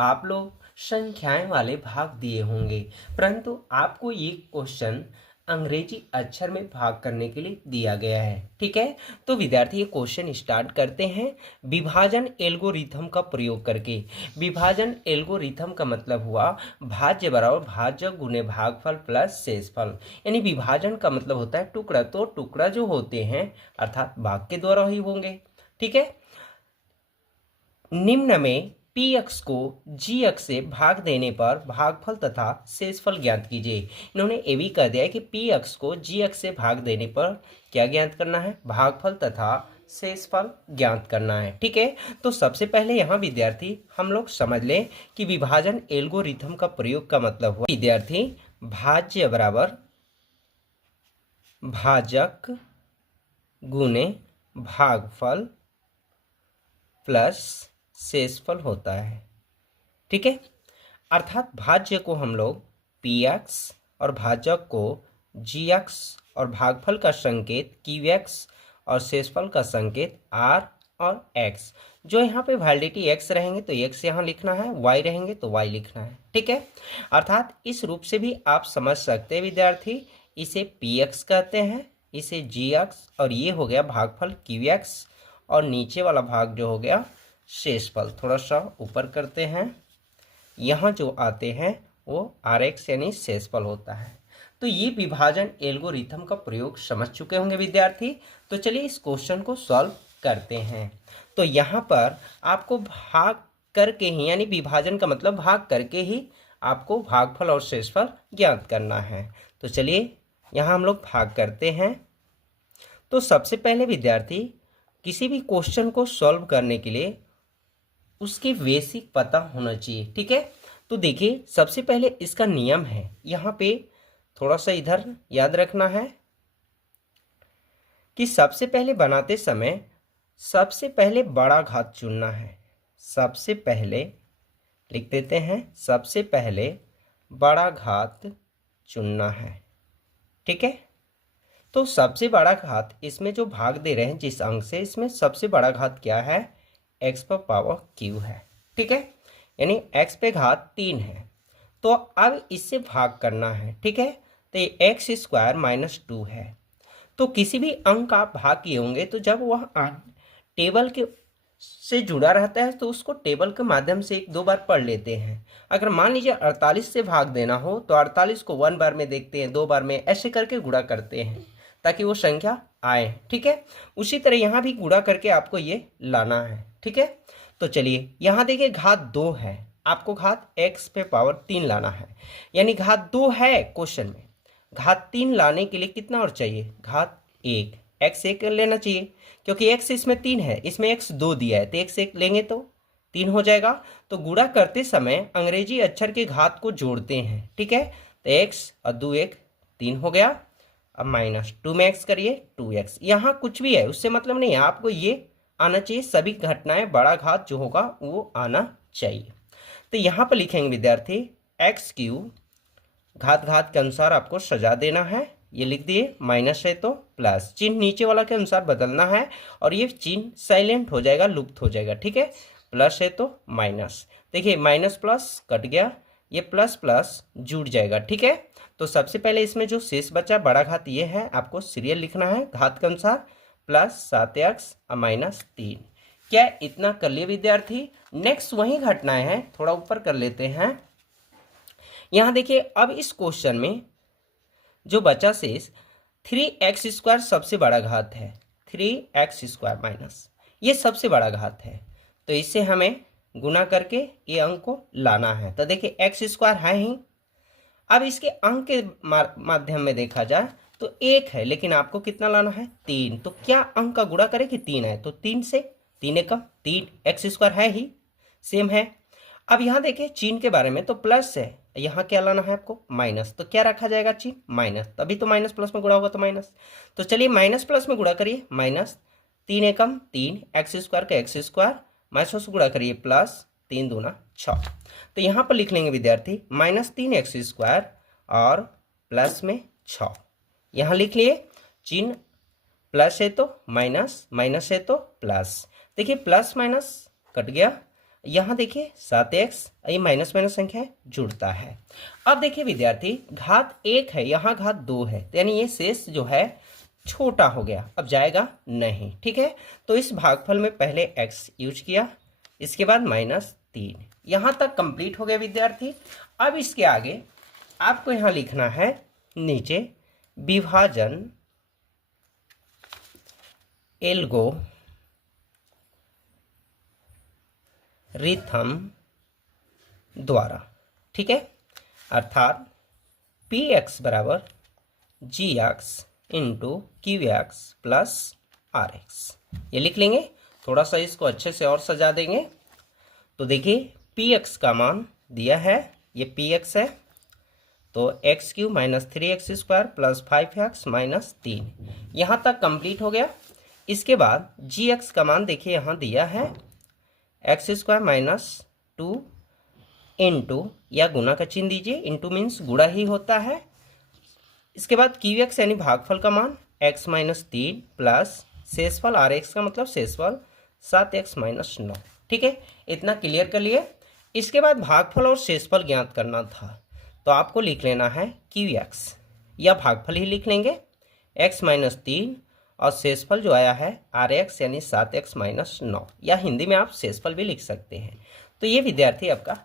आप लोग संख्याएं वाले भाग दिए होंगे, परंतु आपको ये क्वेश्चन अंग्रेजी अक्षर में भाग करने के लिए दिया गया है। ठीक है, तो विद्यार्थी ये क्वेश्चन स्टार्ट करते हैं विभाजन एल्गोरिथम का प्रयोग करके। विभाजन एल्गोरिथम का मतलब हुआ भाज्य बराबर भाजक गुणे भागफल प्लस शेषफल, यानी विभाजन का मतलब होता है टुकड़ा, तो टुकड़ा जो होते हैं अर्थात भाग के द्वारा ही होंगे। ठीक है, निम्न में पी एक्स को जी एक्स से भाग देने पर भागफल तथा शेषफल ज्ञात कीजिए। इन्होंने ये भी कह दिया है कि पी एक्स को जी एक्स से भाग देने पर क्या ज्ञात करना है, भागफल तथा शेषफल ज्ञात करना है। ठीक है, तो सबसे पहले यहाँ विद्यार्थी हम लोग समझ लें कि विभाजन एल्गोरिथम का प्रयोग का मतलब हुआ विद्यार्थी भाज्य बराबर भाजक गुणे भागफल प्लस शेषफल होता है। ठीक है, अर्थात भाज्य को हम लोग पी एक्स और भाजक को जी एक्स और भागफल का संकेत क्यू एक्स और शेषफल का संकेत आर और एक्स। जो यहाँ पे वैलिडिटी एक्स रहेंगे तो एक्स यहाँ लिखना है, वाई रहेंगे तो वाई लिखना है। ठीक है, अर्थात इस रूप से भी आप समझ सकते हैं विद्यार्थी, इसे पी एक्स कहते हैं, इसे जी एक्स, और ये हो गया भागफल क्यू एक्स, और नीचे वाला भाग जो हो गया शेषफल। थोड़ा सा ऊपर करते हैं, यहाँ जो आते हैं वो आर एक्स यानी शेषफल होता है। तो ये विभाजन एल्गोरिथम का प्रयोग समझ चुके होंगे विद्यार्थी। तो चलिए इस क्वेश्चन को सॉल्व करते हैं। तो यहाँ पर आपको भाग करके ही, यानी विभाजन का मतलब भाग करके ही आपको भागफल और शेषफल ज्ञात करना है। तो चलिए यहाँ हम लोग भाग करते हैं। तो सबसे पहले विद्यार्थी किसी भी क्वेश्चन को सॉल्व करने के लिए उसके बेसिक पता होना चाहिए। ठीक है, तो देखिए सबसे पहले इसका नियम है, यहाँ पे थोड़ा सा इधर याद रखना है कि सबसे पहले बनाते समय सबसे पहले बड़ा घात चुनना है। सबसे पहले लिख देते हैं, सबसे पहले बड़ा घात चुनना है। ठीक है, तो सबसे बड़ा घात इसमें जो भाग दे रहे हैं जिस अंक से, इसमें सबसे बड़ा घात क्या है, एक्स पर पावर क्यू है। ठीक है, यानी एक्स पे घात 3 है। तो अब इससे भाग करना है। ठीक है, तो ये एक्स स्क्वायर माइनस 2 है। तो किसी भी अंक आप भाग किए होंगे तो जब वह अंक टेबल के से जुड़ा रहता है तो उसको टेबल के माध्यम से 1-2 बार पढ़ लेते हैं। अगर मान लीजिए 48 से भाग देना हो तो 48 को 1 बार में देखते हैं, 2 बार में, ऐसे करके गुणा करते हैं ताकि वो संख्या आए। ठीक है, उसी तरह यहाँ भी गुणा करके आपको ये लाना है। ठीक है, तो चलिए यहाँ देखिए घात 2 है, आपको घात एक्स पे पावर 3 लाना है, यानी घात 2 है क्वेश्चन में। घात 3 लाने के लिए कितना और चाहिए, घात 1, एक्स 1 लेना चाहिए क्योंकि एक्स इसमें 3 है, इसमें एक्स 2 दिया है, तो एक्स 1 लेंगे तो 3 हो जाएगा। तो गुणा करते समय अंग्रेजी अक्षर के घात को जोड़ते हैं। ठीक है, तो एक्स और 2 1 3 हो गया। अब माइनस 2 में एक्स करिए 2x, यहाँ कुछ भी है उससे मतलब नहीं है, आपको ये आना चाहिए, सभी घटनाएं बड़ा घात जो होगा वो आना चाहिए। तो यहाँ पर लिखेंगे विद्यार्थी एक्स क्यू, घात घात के अनुसार आपको सजा देना है, ये लिख दिए, माइनस है तो प्लस, चिन्ह नीचे वाला के अनुसार बदलना है और ये चिन्ह साइलेंट हो जाएगा, लुप्त हो जाएगा। ठीक है, प्लस है तो माइनस, देखिए माइनस प्लस कट गया, ये प्लस प्लस जुड़ जाएगा। ठीक है, तो सबसे पहले इसमें जो शेष बचा बड़ा घात ये है, आपको सीरियल लिखना है घात के अनुसार, प्लस 7x और माइनस 3। क्या इतना कर लिए विद्यार्थी। नेक्स्ट वही घटनाएं हैं, थोड़ा ऊपर कर लेते हैं। यहाँ देखिए अब इस क्वेश्चन में जो बचा शेष 3x² सबसे बड़ा घात है, 3x² माइनस ये सबसे बड़ा घात है, तो इससे हमें गुना करके ये अंक को लाना है। तो देखिए x² है ही, अब इसके अंक के माध्यम में देखा जाए तो 1 है, लेकिन आपको कितना लाना है 3, तो क्या अंक का गुणा करें कि 3 है, तो 3 से 3 एकम 3, x² है ही, सेम है। अब यहाँ देखिए चिन्ह के बारे में, तो प्लस है, यहाँ क्या लाना है आपको माइनस, तो क्या रखा जाएगा चिन्ह माइनस, तभी तो माइनस प्लस में गुणा होगा तो माइनस। तो चलिए माइनस प्लस में गुणा करिए, माइनस 3 एकम 3, x² का x² माइनस से गुणा करिए, प्लस 3 दूना 6। तो यहाँ पर लिख लेंगे विद्यार्थी माइनस 3x² और प्लस में 6, यहाँ लिख लिए, चिन्ह प्लस है तो माइनस, माइनस है तो प्लस, देखिए प्लस माइनस कट गया, यहाँ देखिए 7x, ये माइनस माइनस संख्या है, जुड़ता है। अब देखिए विद्यार्थी, घात 1 है, यहाँ घात 2 है, यानी ये शेष जो है छोटा हो गया, अब जाएगा नहीं। ठीक है, तो इस भागफल में पहले x यूज किया, इसके बाद -3, यहाँ तक कंप्लीट हो गया विद्यार्थी। अब इसके आगे आपको यहाँ लिखना है नीचे विभाजन एल्गोरिथम द्वारा। ठीक है, अर्थात px बराबर gx into Q X plus R X, ये लिख लेंगे। थोड़ा सा इसको अच्छे से और सजा देंगे। तो देखिए px का मान दिया है, ये px है, तो x³ minus 3x square plus 5x minus 3, यहाँ तक कंप्लीट हो गया। इसके बाद gx का मान देखिए यहाँ दिया है x स्क्वायर माइनस 2 इंटू, या गुना का चिन्ह दीजिए, इंटू मीन्स गुणा ही होता है। इसके बाद qx यानी भागफल का मान x माइनस 3 प्लस शेषफल rx का मतलब शेषफल 7x माइनस 9। ठीक है, इतना क्लियर कर लिए। इसके बाद भागफल और शेषफल ज्ञात करना था, तो आपको लिख लेना है qx, या भागफल ही लिख लेंगे x माइनस 3 और शेषफल जो आया है rx यानी 7x माइनस 9, या हिंदी में आप शेषफल भी लिख सकते हैं। तो ये विद्यार्थी आपका